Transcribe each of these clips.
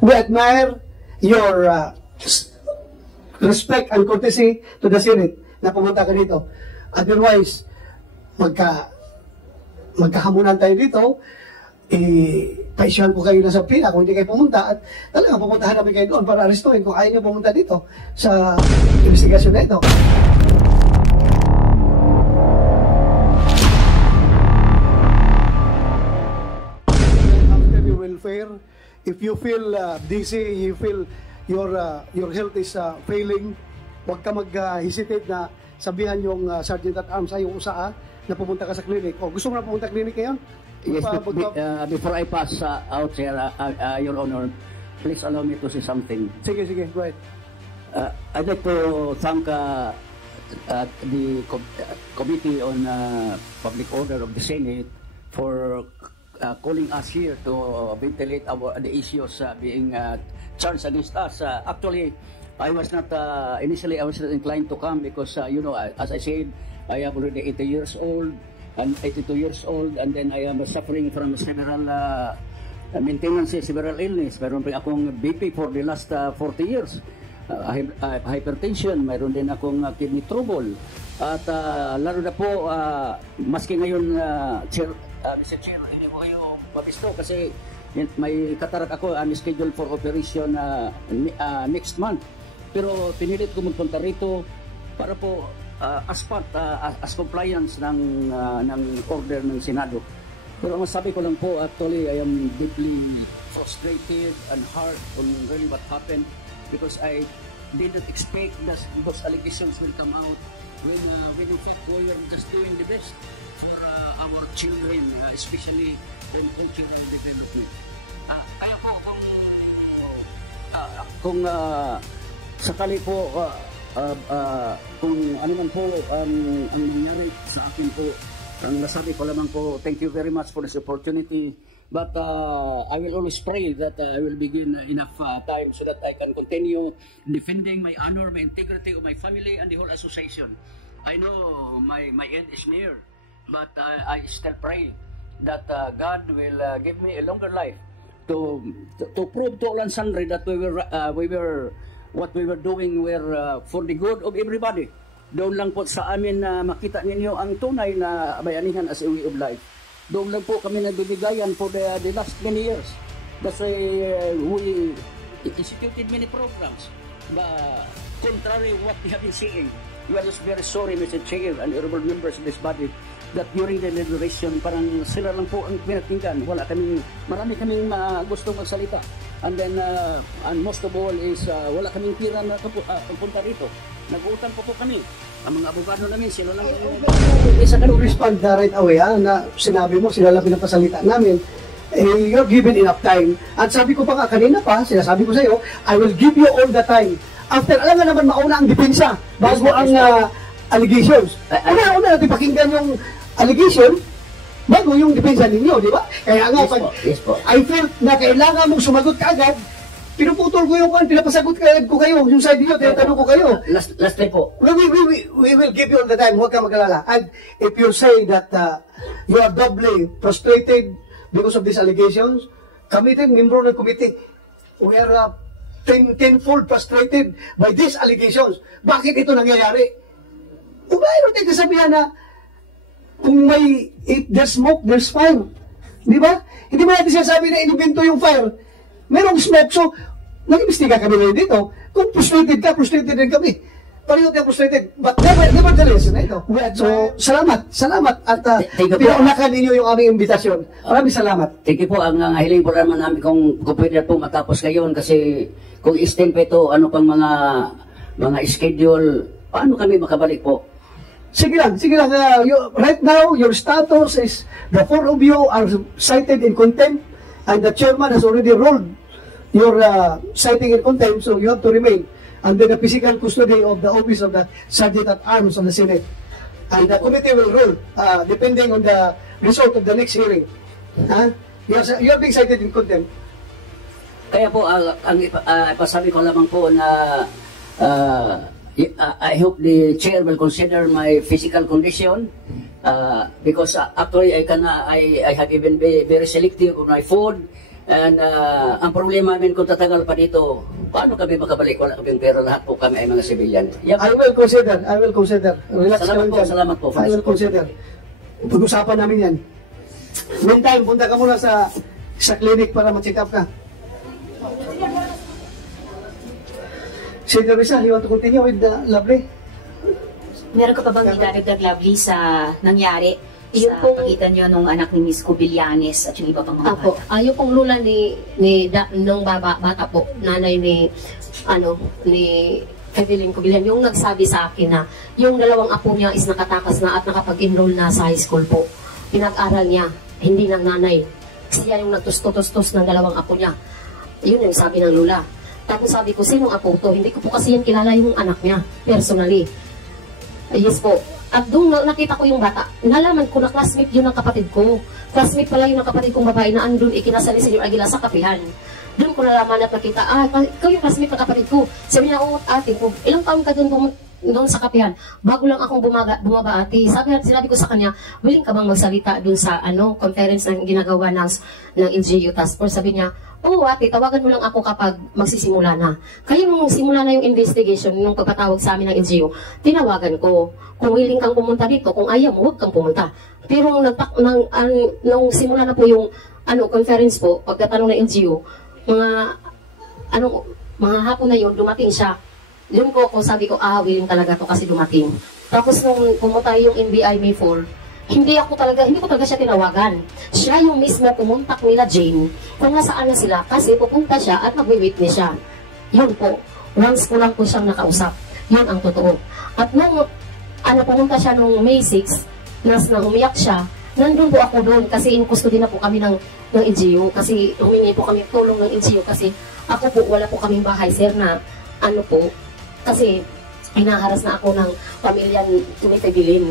We admire your respect and courtesy to the Senate na pumunta ka dito. Otherwise, magkahamunan tayo dito, paisyahan ko kayo na sa pila kung hindi kayo pumunta, at talagang pupuntahan namin kayo doon para arestuhin kung ayaw nyo pumunta dito sa investigasyon na ito. After your welfare, if you feel dizzy, you feel your health is failing, huwag ka mag-hesitate na sabihan yung Sergeant at Arms ay yung usaa na pumunta ka sa clinic. O, gusto mo na pumunta clinic ngayon? Yes, before I pass out here, Your Honor, please allow me to say something. Sige, go ahead. I'd like to thank the Committee on Public Order of the Senate for calling us here to ventilate the issues being charged against us. Actually, I was not initially I was not inclined to come because you know, as I said, I am already 80 years old and 82 years old, and then I am suffering from several maintenance, several illness. Mayroon rin akong BP for the last 40 years. Hypertension, mayroon din akong kidney trouble. At lalo na po, maski ngayon, Mr. Chair, hindi ko kayo papisto kasi may katarak ako, I'm scheduled for operation next month. Pero pinilit ko magpunta rito para po as compliance ng order ng Senado. Pero ang sabi ko lang po, actually, I am deeply frustrated and hurt on really what happened because I did not expect that those allegations will come out when in fact we were just doing the best for our children, especially in cultural development. Kaya po kung sakali po kung ano man po ang nangyari sa akin po, ang nasabi ko lamang po, thank you very much for this opportunity, but I will always pray that I will begin enough time so that I can continue defending my honor, my integrity of my family and the whole association. I know my end is near, but I still pray that God will give me a longer life to prove to all and sundry that we were what we were doing were for the good of everybody. Doon lang po sa amin na makita ninyo ang tunay na bayanihan as a way of life. Doon lang po kami nagbibigayan for the last many years. That's why we instituted many programs. But contrary what we have been seeing, we are just very sorry, Mr. Chair and honorable members of this body, that during the deliberation, parang sila lang po ang pinakinggan. Marami kaming gustong magsalita. And then, and most of all is, wala kaming pira na pupunta rito. Nag-utang po kami. Ang mga abogado namin, sila lang. Isa ka respond right away, na sinabi mo, sila lang pinapasalita namin. You're given enough time. At sabi ko pa nga kanina pa, sinasabi ko sa iyo, I will give you all the time. After, alam nga naman, mauna ang depensa bago ang allegations. Una natin pakinggan yung allegation bago yung depensa ninyo, di ba? Kaya nga, I felt na kailangan mong sumagot ka agad, pinuputol ko yung pinapasagot ko kayo, yung side niyo, tinatanong ko kayo. Last time po. We will give you all the time, huwag ka mag-alala. And if you say that you are doubly frustrated because of these allegations, kami din, member ng committee, we are tenfold frustrated by these allegations. Bakit ito nangyayari? Kung mayroon tayong kasabihan na kung if there's smoke, there's fire. Di ba? Hindi ba natin sinasabi na inimbento yung fire? Merong smoke, so nag-imbestiga kami ngayon dito. Kung frustrated ka, frustrated din kami. Pareho tayo frustrated. But nevertheless, na ito. So, salamat. At pinaunakan ninyo yung aming imbitasyon. Maraming salamat. Thank you po. Ang hiling po naman namin kung pwede po matapos ngayon kasi kung extend pa ito, ano pang mga schedule, paano kami makabalik po? Sige lang. Right now, your status is the four of you are cited in contempt and the chairman has already ruled your citing in contempt, so you have to remain under the physical custody of the office of the Sergeant at Arms of the Senate. And the committee will rule depending on the result of the next hearing. You are being cited in contempt. Kaya po, pasabi ko lamang po na I hope the chair will consider my physical condition because actually I have even been very selective on my food And ang problema namin kung tatagal pa dito, paano kami makabalik? Wala kaming pera, lahat po kami ay mga civilian. Yep. I will consider. Relax ka lang dyan. Salamat po. I will consider. Pag-usapan namin yan. Meantime, punta ka muna sa clinic para ma-check up ka. Senator Risa, you want to continue with the Lovely? Meron ka pa bang idadagdag, Lovely, sa nangyari Yun sa pong- pagitan nyo nung anak ni Miss Cubillanes at yung iba pang mga Apo, bata? yung pong lula nung bata po, nanay ni Evelyn Cubillan, yung nagsabi sa akin na yung dalawang apo niya is nakatakas na at nakapag-enroll na sa high school po. Pinag-aral niya, hindi ng nanay. Siya yung nagtustos ng dalawang apo niya. Yun yung sabi ng lula. Tapos sabi ko, sinong apo to? Hindi ko po kasi yan kilala yung anak niya, personally. Yes po. At doon nakita ko yung bata. Nalaman ko na classmate yun ng kapatid ko. Classmate pala yun ng kapatid kong babae na andun ikinasali sa Senyor Aguila sa kapihan. Doon ko nalaman at nakita, ikaw yung classmate ng kapatid ko. Sabi niya, ate ko, ilang taon ka doon sa kapihan? Bago lang akong bumaba ate. Sinabi ko sa kanya, willing ka bang magsalita doon sa conference na ginagawa ng LGU Task Force? Sabi niya, oo ate, tawagan mo lang ako kapag magsisimula na. Kaya nung simula na yung investigation, nung pagpatawag sa amin ng LGU, tinawagan ko. Kung willing kang pumunta dito, kung ayaw mo, huwag kang pumunta. Pero nung simula na po yung conference po, pagkatanong ng LGU, mga hapon na yun, dumating siya. Yun ko sabi ko, willing talaga to kasi dumating. Tapos nung pumunta yung NBI May 4, hindi ko talaga siya tinawagan. Siya yung mismo pumuntak nila Jane kung nasaan na sila kasi pupunta siya at magwi-witness siya. Yun po, once ko lang po siyang nakausap. Yun ang totoo. At nung pumunta siya nung May 6, nang umiyak siya, nandun po ako doon kasi in custody na po kami ng LGU kasi humingi po kami tulong ng LGU kasi ako po, wala po kaming bahay, sir, na kasi hinaharas na ako ng pamilya ni Evelyn.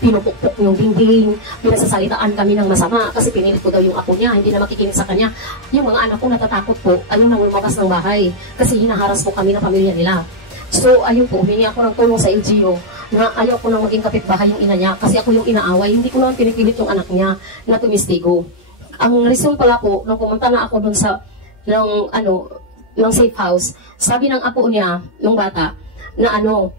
Pinupukpok yung dingding, pinasasalitaan kami ng masama kasi pinilit ko daw yung apo niya, hindi na makikinig sa kanya. Yung mga anak ko natatakot po, ayaw nang lumabas ng bahay kasi hinaharas po kami ng pamilya nila. So, ayun po, humingi ako ng tulong sa LGU na ayaw ko nang maging kapitbahay yung ina niya kasi ako yung inaaway, hindi ko naman pinipilit yung anak niya na tumistigo. Ang reason pala po, nung pumunta na ako dun sa, ng safe house, sabi ng apo niya, ng bata, na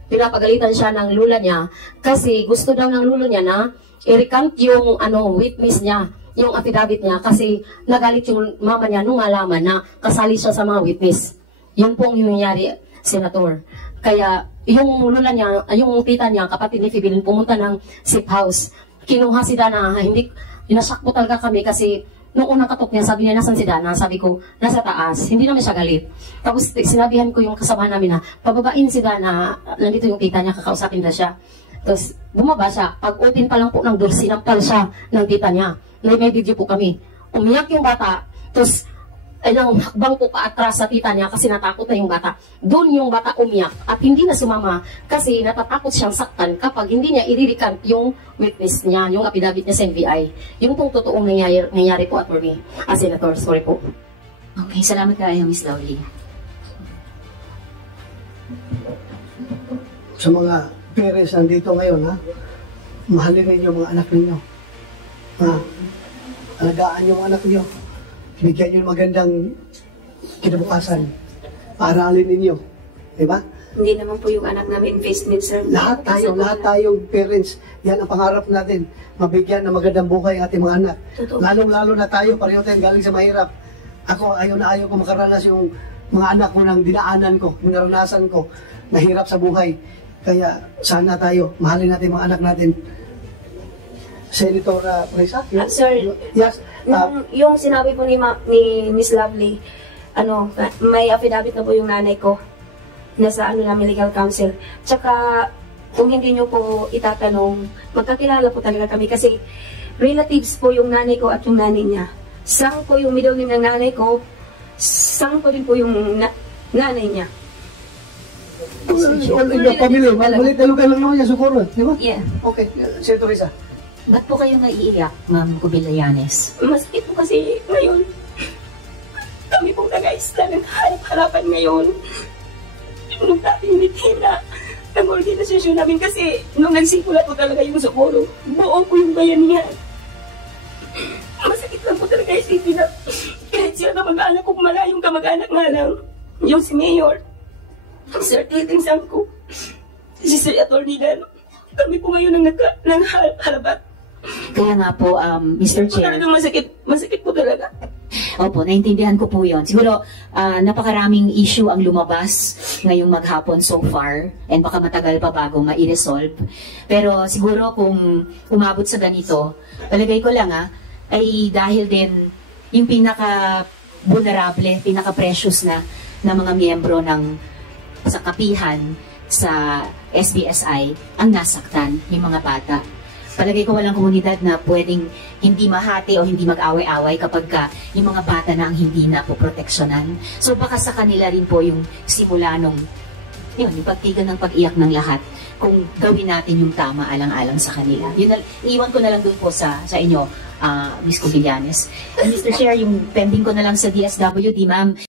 pinapagalitan siya ng lula niya kasi gusto daw ng lula niya na i-recount yung witness niya, yung affidavit niya kasi nagalit yung mama niya nung malaman na kasali siya sa mga witness. Yun pong yung nangyari, Senator. Kaya yung lula niya, yung tita niya, kapatid ni Evelyn, pumunta ng safe house. Kinuha si Dana, inasak po talaga kami kasi nung unang katok niya, sabi niya, nasan si Dana? Sabi ko, nasa taas. Hindi naman siya galit. Tapos sinabihan ko yung kasamahan namin na, pababain si Dana, nandito yung tita niya, kakausapin na siya. Tapos bumaba siya. Pag open pa lang po ng door, sinampal siya ng tita niya. May video po kami. Umiyak yung bata. Tapos hakbang po paatras sa tita niya kasi natakot na yung bata. Doon yung bata umiyak at hindi na sumama kasi natatakot siyang saktan kapag hindi niya i-recount yung witness niya, yung affidavit niya sa NBI. Yung pong totoong nangyari po, Attorney, Senator. Sorry po. Okay, salamat kayo, Miss Lovely. Sa mga parents nandito ngayon, mahalin ninyo mga anak ninyo. Alagaan yung anak niyo. Bigyan nyo magandang kinabukasan. Aralin ninyo. Diba? Hindi naman po yung anak namin investment, sir. Lahat tayong parents, yan ang pangarap natin. Mabigyan ng magandang buhay ang ating mga anak. Totoo. Lalong-lalo na tayo, pareho tayong galing sa mahirap. Ako, ayaw ko makaranas yung mga anak ko ng dinaanan ko, naranasan ko, nahirap sa buhay. Kaya sana tayo, mahalin natin mga anak natin. Senator Risa? Sir, Yes. yung sinabi po ni Miss Lovely, may affidavit na po yung nanay ko nasa namin legal counsel. Tsaka kung hindi nyo po itatanong, magkakilala po talaga kami kasi relatives po yung nanay ko at yung nanay niya. Sang po yung middle name ng nanay ko, sang po din po yung nanay niya. All in your family, maliit na lugar lang naman yan, siguro. Di ba? Yeah. Okay, Senator Risa. Ba't po kayo naiiyak, Ma'am Cubillanes? Masakit po kasi ngayon, kami pong nag-aisla ng harap-harapan ngayon. Nung dating meeting na ng organisasyon namin kasi nung nagsimula po talaga yung Socorro, buo po yung bayanihan. Masakit lang po talaga isipin na kamag-anak ko, malayong kamag-anak nga lang. Yung si Mayor, Sir Titing Sangko, si Sir Atty. Dan. Kami po ngayon ang halabat. Kaya nga po, Mr. Chair. Talagang masakit po talaga. Opo, naintindihan ko po yun. Siguro, napakaraming issue ang lumabas ngayong maghapon so far and baka matagal pa bago ma-resolve. Pero siguro kung umabot sa ganito, palagay ko lang ay dahil din yung pinaka-vulnerable, pinaka-precious na mga miyembro ng sa kapihan sa SBSI ang nasaktan, yung mga bata. Palagay ko walang komunidad na pwedeng hindi mahati o hindi mag-away-away kapag yung mga bata na ang hindi na po proteksyonan. So baka sa kanila rin po yung simula nung yung pagtigan ng pag-iyak ng lahat kung gawin natin yung tama alang-alang sa kanila. Yun, iwan ko na lang doon po sa inyo, Ms. Cobillanes. Mr. Chair, yung pending ko na lang sa DSWD, ma'am.